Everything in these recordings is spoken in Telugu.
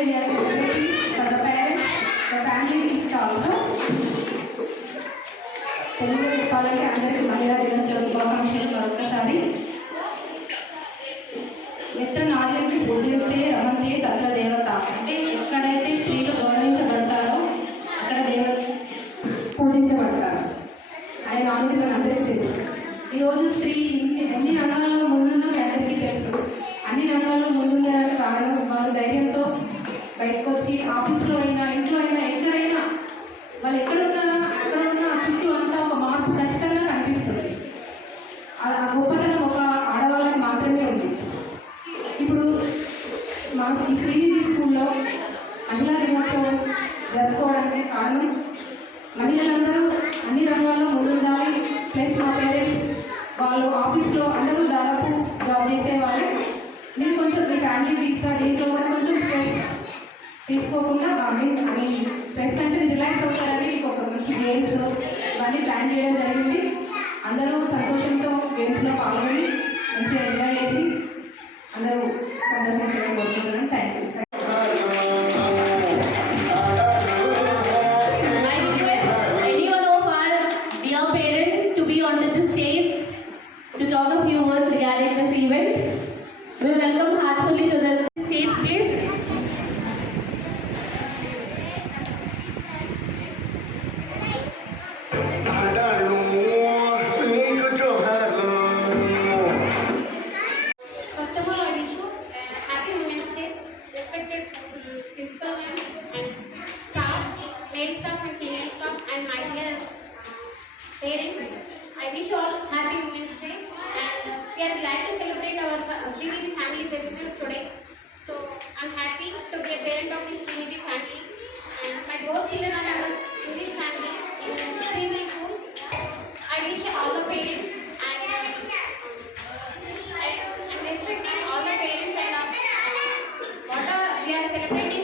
time we are celebrating for the parents the family also. Telugu చెప్పాలంటే అందరికీ మహిళా దినోత్సవ శుభాకాంక్షలు మరొకసారి ఎత్ర నాలుగు బుద్ధిస్తే రమంతే తత్ర దేవత. అంటే ఎక్కడైతే స్త్రీలు గౌరవించబడతారో అక్కడ దేవ పూజించబడతారు. అది నాలుగు మన అందరికీ తెలుసు. ఈరోజు స్త్రీ అన్ని రంగాల్లో ముందుందో మీ అందరికీ తెలుసు. అన్ని రంగాల్లో ముందుండడానికి కారణం వారు ధైర్యంతో బయటకు వచ్చి ఆఫీస్లో అయినా ఇంట్లో అయినా ఎక్కడైనా వాళ్ళు ఎక్కడ ఉన్నారా అక్కడ ఉన్న చుట్టూ అంతా ఒక మార్పు ఖచ్చితంగా కనిపిస్తుంది. ఆ గొప్పతనం ఒక ఆడవాళ్ళకి మాత్రమే ఉంది. ఇప్పుడు మా ఈ శ్రీనిధి తీసుకోకుండా I mean I mean stress అంటే మీరు రిలాక్స్ అవుతారని మీకు ఒక మంచి గేమ్స్ ఇవన్నీ ప్లాన్ చేయడం జరిగింది. అందరూ సంతోషంతో గేమ్స్లో పాల్గొని మంచిగా ఎంజాయ్ చేసి అందరూ సంతోషించడం కోరుకుంటున్నాను. Thank you parents. I wish all happy Women's Day, and we are glad to celebrate our fa- Srinidhi family festival today. So I'm happy to be a parent of this Srinidhi family, and my both children are members in this family in Srinidhi school. I wish all the parents and and and respecting all the parents and uh, whatever we are celebrating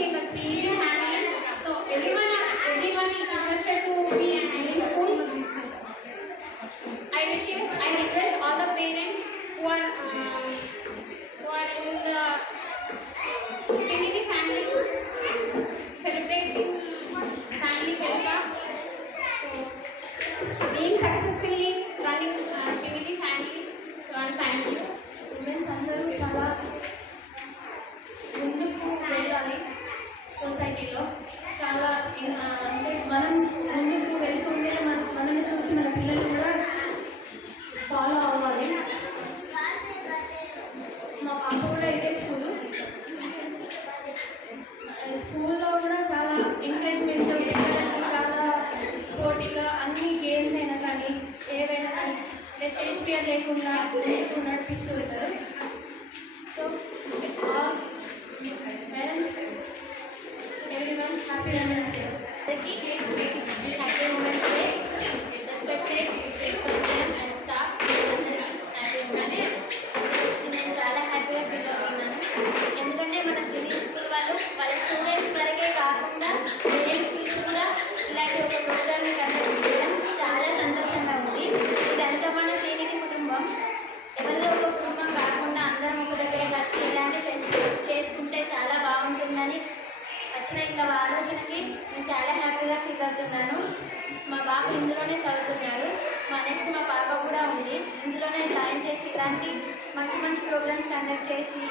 fear లేకుండా ముందుకు నడిపిస్తూ ఉంటారు. సో మేడం ఎవ్రీవన్ హ్యాపీ అందరికీ చదువుతున్నాను. మా బాబు ఇందులోనే చదువుతున్నాడు. మా నెక్స్ట్ మా పాప కూడా ఉంది. ఇందులోనే జాయిన్ చేసి ఇలాంటి మంచి మంచి ప్రోగ్రామ్స్ కండక్ట్ చేసి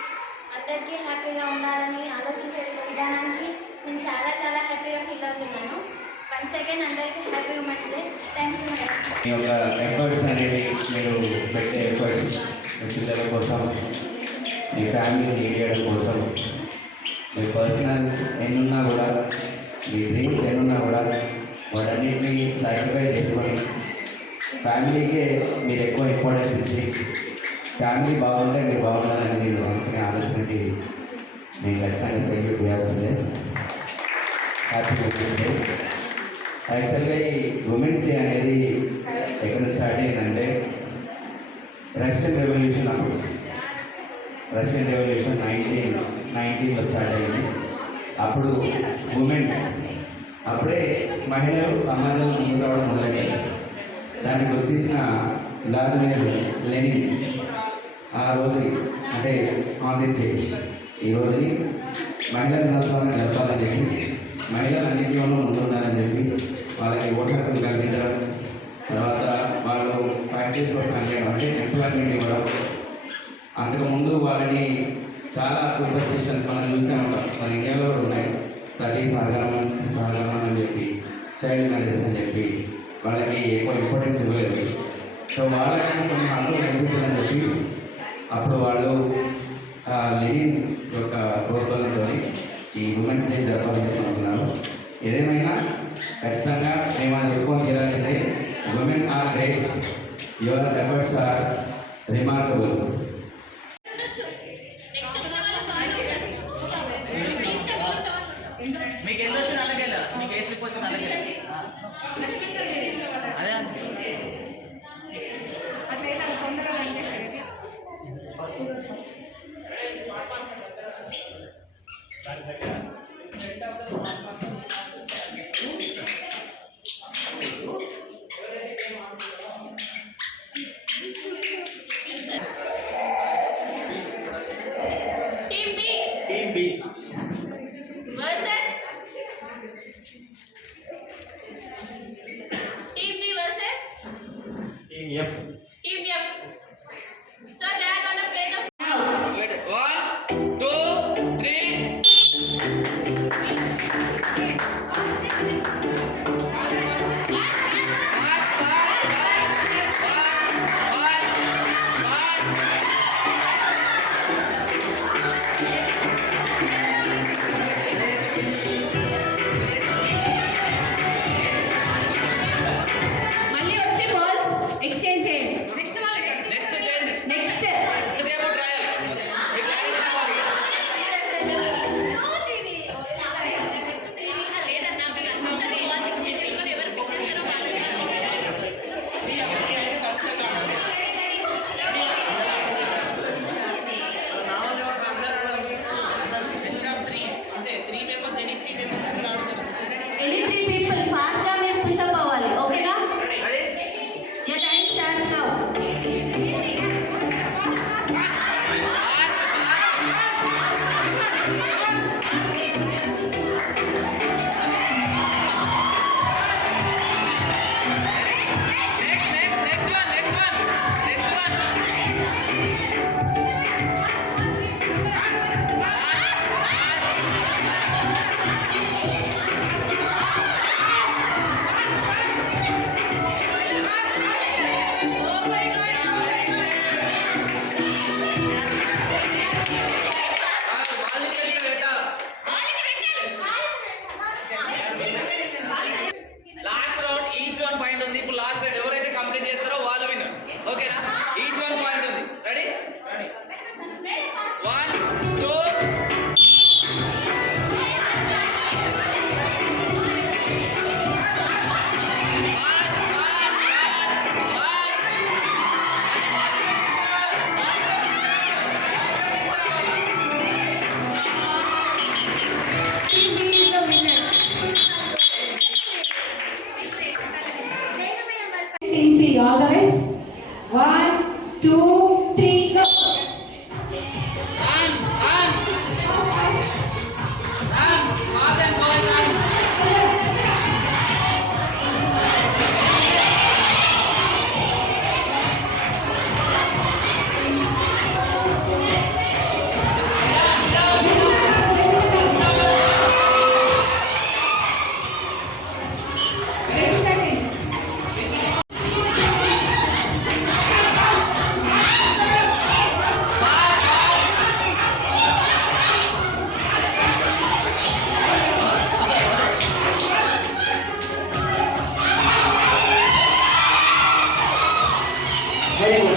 అందరికీ హ్యాపీగా ఉండాలని ఆలోచించే విధానానికి నేను చాలా చాలా హ్యాపీగా ఫీల్ అవుతున్నాను. వన్ సెకండ్ అందరికీ happy women's day thank you madam మీ యొక్క ఎఫర్ట్స్ అనేవి మీరు పెట్టే ఎఫర్ట్స్ మీ పిల్లల కోసం మీ ఫ్యామిలీ లీడ్ చేయడం కోసం మీ పర్సనల్స్ ఎన్నున్నా కూడా మీ డ్రీమ్స్ ఎన్నున్నా కూడా వాటన్నిటిని సాక్రిఫై చేసుకొని ఫ్యామిలీకే మీరు ఎక్కువ ఇంపార్టెన్స్ ఇచ్చి ఫ్యామిలీ బాగుంటే మీరు బాగుండాలని మీరు అనుకునే ఆలోచనకి నేను ఖచ్చితంగా సెల్యూట్ చేయాల్సిందే. హ్యాపీ ఉమెన్స్ డే యాక్చువల్గా ఈ ఉమెన్స్ డే అనేది ఎక్కడ స్టార్ట్ అయిందంటే రష్యన్ రెవల్యూషన్ అప్పుడు. రష్యన్ రెవల్యూషన్ నైన్టీన్ నైన్టీన్లో స్టార్ట్ అయింది. అప్పుడు ఉమెన్ అప్పుడే మహిళలు సమాజంలో ముందు రావడం మొదలయ్యాయి దాన్ని గుర్తించిన వ్లాదిమిర్ లెనిన్ ఆ రోజు అంటే ఆన్ దిస్ డే ఈ రోజుని మహిళా దినోత్సవాన్ని జరపాలని చెప్పి మహిళలు అన్నింటిలోనూ ముందుండాలని చెప్పి వాళ్ళకి ఓటు హక్కులు కల్పించడం తర్వాత వాళ్ళు ప్రాక్టీస్ పనిచేయడం అంటే ఎంప్లాయ్మెంట్ ఇవ్వడం. అంతకుముందు వాళ్ళని చాలా సూపర్ స్టిషన్స్ మనం చూస్తూ ఉంటాం. మన ఇండియాలో కూడా ఉన్నాయి. సతీ సహగమనం సహగమనం అని చెప్పి చైల్డ్ మ్యారేజెస్ అని చెప్పి వాళ్ళకి ఎక్కువ ఇంపార్టెన్స్ ఇవ్వలేదు. సో వాళ్ళకి కొన్ని హక్కులు కల్పించాలని చెప్పి అప్పుడు వాళ్ళు లెనిన్ యొక్క ప్రోత్సాహంతో ఈ ఉమెన్స్ డే జరపాలని అనుకున్నారు. ఏదేమైనా ఖచ్చితంగా మేము అది ఎక్కువ తీరాల్సిందే women are great your efforts are remarkable వచ్చిన అలాగే మీకు ఏ స్లిప్ వచ్చిన అలాగే అదే. అట్లయితే అది తొందరగా అంటే వెరీ గుడ్